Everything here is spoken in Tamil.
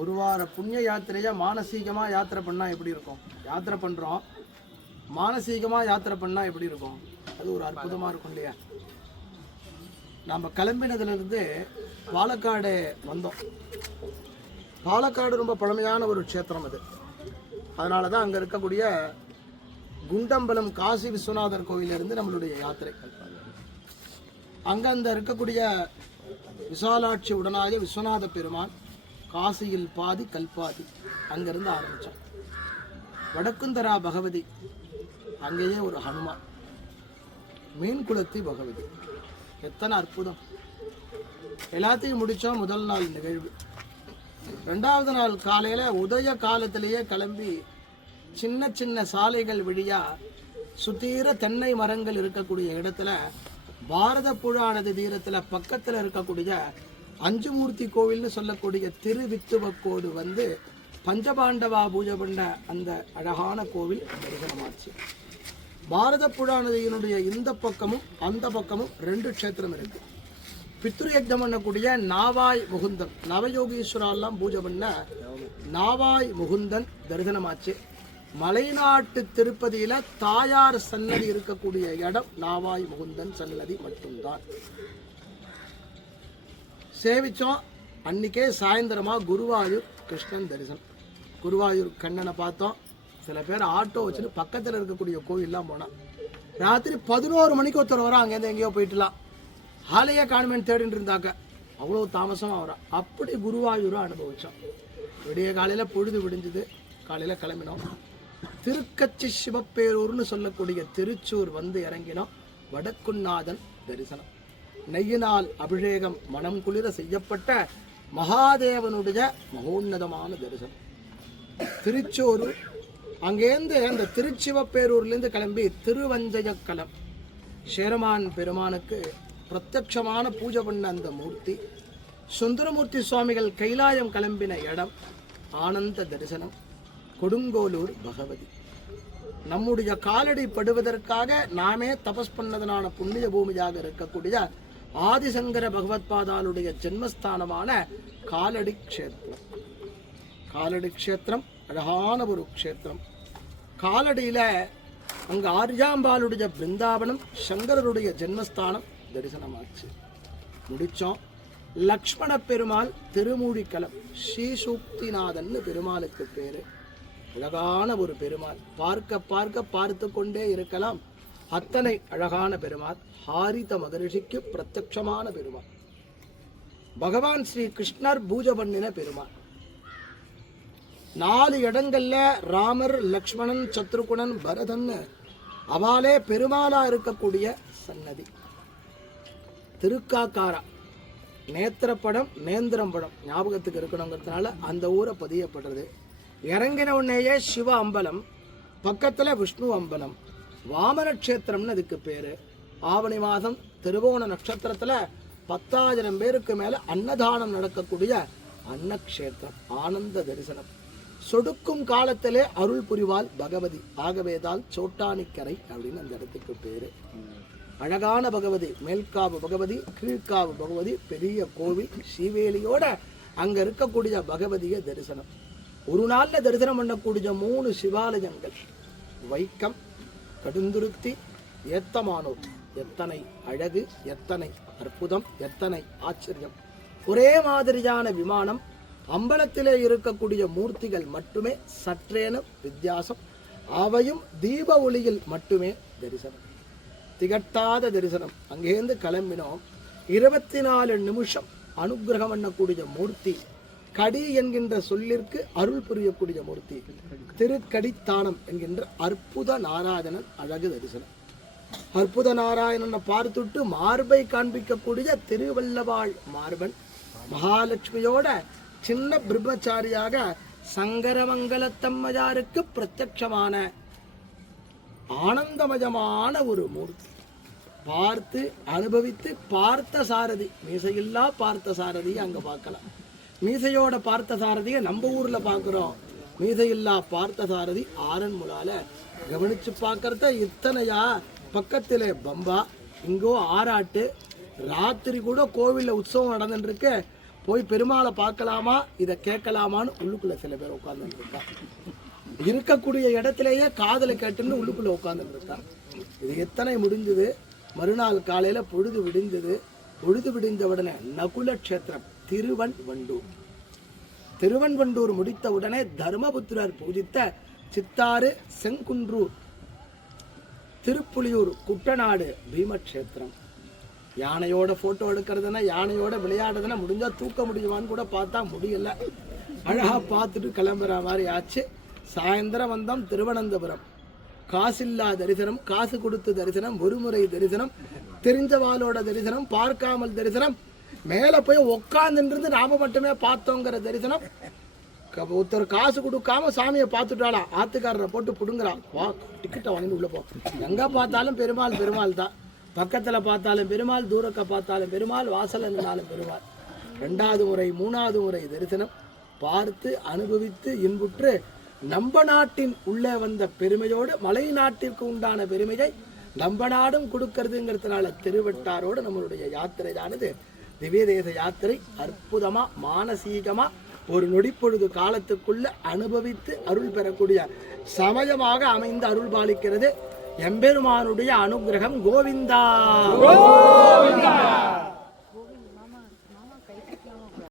ஒரு வார புண்ணிய யாத்திரையை மானசீகமாக யாத்திரை பண்ணால் எப்படி இருக்கும்? யாத்திரை பண்ணுறோம் மானசீகமாக யாத்திரை பண்ணால் எப்படி இருக்கும்? அது ஒரு அற்புதமாக இருக்கும் இல்லையா? நம்ம கிளம்பினதுலேருந்து பாலக்காடு வந்தோம். பாலக்காடு ரொம்ப பழமையான ஒரு க்ஷேத்திரம் அது. அதனால தான் அங்கே இருக்கக்கூடிய குண்டம்பலம் காசி விஸ்வநாதர் கோயிலிருந்து நம்மளுடைய யாத்திரை அங்கே அந்த இருக்கக்கூடிய விசாலாட்சி உடனாய விஸ்வநாத பெருமான் காசியில் பாதி கல்பாதி அங்கிருந்து ஆரம்பித்தோம் வடக்குந்தரா பகவதி. அங்கேயே ஒரு ஹனுமான். மீன்குளத்தி பகவதி. எத்தனை அற்புதம். எல்லாத்தையும் முடித்தோம் முதல் நாள் நிகழ்வு. ரெண்டாவது நாள் காலையில் உதய காலத்திலேயே கிளம்பி சின்ன சின்ன சாலைகள் வழியாக சுத்தீர தென்னை மரங்கள் இருக்கக்கூடிய இடத்துல பாரத புழானது தீரத்தில் பக்கத்தில் இருக்கக்கூடிய அஞ்சுமூர்த்தி கோவில்னு சொல்லக்கூடிய திருவித்துவக்கோடு வந்து பஞ்சபாண்டவா பூஜை பண்ண அந்த அழகான கோவில் தரிசனமாச்சு. பாரத புராணதியினுடைய இந்த பக்கமும் அந்த பக்கமும் ரெண்டு க்ஷேத்திரம் இருக்கு. பித்ரு யஜ்ஞம் பண்ணக்கூடிய நாவாய் முகுந்தன் நவயோகீஸ்வரெல்லாம் பூஜை பண்ண நாவாய் முகுந்தன் தரிசனமாச்சு. மலைநாட்டு திருப்பதியில தாயார் சன்னதி இருக்கக்கூடிய இடம் நாவாய் முகுந்தன் சன்னதி மட்டும்தான். சேவித்தோம் அன்றைக்கே சாயந்தரமா குருவாயூர் கிருஷ்ணன் தரிசனம். குருவாயூர் கண்ணனை பார்த்தோம். சில பேர் ஆட்டோ வச்சுட்டு பக்கத்தில் இருக்கக்கூடிய கோயிலெலாம் போனோம் ராத்திரி பதினோரு மணிக்கு ஒருத்தர் வரா அங்கேருந்து எங்கேயோ போயிட்டுலாம். ஆலய காணுமேன்னு தேடிட்டு இருந்தாக்க அவ்வளோ தாமசமாக வரா. அப்படி குருவாயூரை அனுபவித்தோம் விடிய காலையில் பொழுது விடிஞ்சுது. காலையில் கிளம்பினோம். திருக்கச்சி சிவப்பேரூர்னு சொல்லக்கூடிய திருச்சூர் வந்து இறங்கினோம். வடக்குநாதன் தரிசனம். நெய்யினால் அபிஷேகம் மனம் குளிர செய்யப்பட்ட மகாதேவனுடைய மகோன்னதமான தரிசனம். திருச்சூர் அங்கேருந்து அந்த திருச்சிவப்பேரூர்லேருந்து கிளம்பி திருவஞ்சயக்கலம். சேரமான் பெருமானுக்கு பிரத்யட்சமான பூஜை பண்ண அந்த மூர்த்தி சுந்தரமூர்த்தி சுவாமிகள் கைலாயம் கிளம்பின இடம் ஆனந்த தரிசனம். கொடுங்கோலூர் பகவதி. நம்முடைய காலடி படுவதற்காக நாமே தபஸ் பண்ணதனான புண்ணிய பூமியாக இருக்கக்கூடிய ஆதிசங்கர பகவத்பாதாளுடைய ஜென்மஸ்தானமான காலடி க்ஷேத்திரம் காலடி க்ஷேத்திரம் அழகான ஒரு க்ஷேத்திரம். காலடியில் அங்கே ஆர்யாம்பாளுடைய பிருந்தாவனம் சங்கரருடைய ஜென்மஸ்தானம் தரிசனமாச்சு. முடித்தோம் லக்ஷ்மண பெருமாள் திருமூழிக்கலம் ஸ்ரீசூக்திநாதன் பெருமாளுக்கு பேர். அழகான ஒரு பெருமாள். பார்க்க பார்க்க பார்த்து கொண்டே இருக்கலாம். அத்தனை அழகான பெருமாள் ஹாரித மகரிஷிக்கு பிரத்யட்சமான பெருமாள். பகவான் ஸ்ரீ கிருஷ்ணர் பூஜை பண்ணின பெருமாள். நாலு இடங்கள்ல ராமர் லக்ஷ்மணன் சத்ருகுணன் பரதன் அவாலே பெருமாளா இருக்கக்கூடிய சன்னதி. திருக்காக்காரா நேத்திரப்படம் நேந்திரம் படம் ஞாபகத்துக்கு இருக்கணுங்கிறதுனால அந்த ஊரை பதியப்படுறது. இறங்கின உடனேயே சிவ அம்பலம் பக்கத்துல விஷ்ணு அம்பலம். வாமனக்ஷேத்திரம்னு அதுக்கு பேர். ஆவணி மாதம் திருவோண நட்சத்திரத்தில் பத்தாயிரம் பேருக்கு மேலே அன்னதானம் நடக்கக்கூடிய அன்னக்ஷேத்திரம் ஆனந்த தரிசனம். சொடுக்கும் காலத்திலே அருள் புரிவாள் பகவதி. ஆகவேதால் சோட்டானிக்கரை அப்படின்னு அந்த இடத்துக்கு பேர். அழகான பகவதி மேல்காவு பகவதி கீழ்காவு பகவதி பெரிய கோவில் சீவேலியோட அங்கே இருக்கக்கூடிய பகவதிய தரிசனம். ஒரு நாளில் தரிசனம் பண்ணக்கூடிய மூணு சிவாலயங்கள். வைக்கம் கடுந்துருத்தி ஏத்தமானோர். எத்தனை அழகு எத்தனை அற்புதம் எத்தனை ஆச்சரியம். ஒரே மாதிரியான விமானம் அம்பலத்திலே இருக்கக்கூடிய மூர்த்திகள் மட்டுமே சற்றேனும் வித்தியாசம். அவையும் தீப ஒளியில் மட்டுமே தரிசனம். திகட்டாத தரிசனம். அங்கேருந்து கிளம்பினோம். இருபத்தி நாலு நிமிஷம் அனுகிரகம் பண்ணக்கூடிய மூர்த்தி கடி என்கின்ற சொல்லிற்கு அருள் புரியக்கூடிய மூர்த்தி. திருக்கடித்தானம் என்கின்ற அற்புத நாராயணன் அழகு தரிசனம். அற்புத நாராயணனை பார்த்துட்டு மார்பை காண்பிக்கக்கூடிய திருவல்லவாள் மார்பன் மகாலட்சுமியோட சின்ன பிரம்மச்சாரியாக சங்கரமங்கலத்தம்மையாருக்கு பிரத்யட்சமான ஆனந்தமயமான ஒரு மூர்த்தி. பார்த்து அனுபவித்து பார்த்த சாரதி மீசையில்லா பார்த்த சாரதியை அங்க பார்க்கலாம். மீசையோட பார்த்த சாரதியை நம்ம ஊரில் பார்க்குறோம். மீசையில்லா பார்த்த சாரதி ஆரன்முலால கவனித்து பார்க்கறத இத்தனையா? பக்கத்தில் பம்பா இங்கோ ஆராட்டு ராத்திரி கூட கோவிலில் உற்சவம் நடந்துட்டுருக்கு. போய் பெருமாளை பார்க்கலாமா? இதை கேட்கலாமான்னு உள்ளுக்குள்ளே சில பேர் உட்காந்துருக்கா இருக்கக்கூடிய இடத்துலையே காதலை கேட்டுன்னு உள்ளுக்குள்ளே உட்காந்துருக்கா இது எத்தனை முடிஞ்சது? மறுநாள் காலையில் பொழுது விடிஞ்சது. பொழுது விடிஞ்ச உடனே நகுல கஷேத்திரம் திருவன் வண்டூர் திருவன்வண்டூர் முடித்த உடனே தர்மபுத்திரர் பூஜித்த சித்தாறு செங்குன்றூர் திருப்புலியூர் குட்டநாடு பீமக்ஷேத்திரம். யானையோட போட்டோ எடுக்கிறதுனா யானையோட விளையாடுறதுனா முடிஞ்சா தூக்க முடியுமான்னு கூட பார்த்தா முடியல. அழகாக பார்த்துட்டு கிளம்புற மாதிரி ஆச்சு. சாயந்தரம் வந்தோம் திருவனந்தபுரம். காசில்லா தரிசனம் காசு கொடுத்து தரிசனம் ஒருமுறை தரிசனம் தெரிஞ்சவாளோட தரிசனம் பார்க்காமல் தரிசனம் மேலே போய் உக்காந்துன்றது நாம மட்டுமே பார்த்தோங்கிற தரிசனம். க- ஒருத்தர் காசு கொடுக்காம சாமியை பார்த்துட்டாளா? ஆத்துக்காரரை போட்டு பிடுங்குறான் வா டிக்கெட்டை வாங்கி உள்ள போ. எங்கே பார்த்தாலும் பெருமாள் பெருமாள் தான். பக்கத்தில் பார்த்தாலும் பெருமாள் தூரக்க பார்த்தாலும் பெருமாள் வாசல் இருந்தாலும் பெருமாள். ரெண்டாவது முறை மூணாவது முறை தரிசனம். பார்த்து அனுபவித்து இன்புற்று நம்ப நாட்டின் உள்ளே வந்த பெருமையோடு மலை நாட்டிற்கு உண்டான பெருமையை நம்ப நாடும் கொடுக்கறதுங்கிறதுனால திருவட்டாரோடு நம்மளுடைய யாத்திரையானது திவ்ய தேச யாத்திரை அற்புதமா மானசீகமா ஒரு நொடிப்பொழுது காலத்துக்குள்ள அனுபவித்து அருள் பெறக்கூடிய சமயமாக அமைந்து அருள் பாலிக்கிறது எம்பெருமானுடைய அனுகிரகம் கோவிந்தா!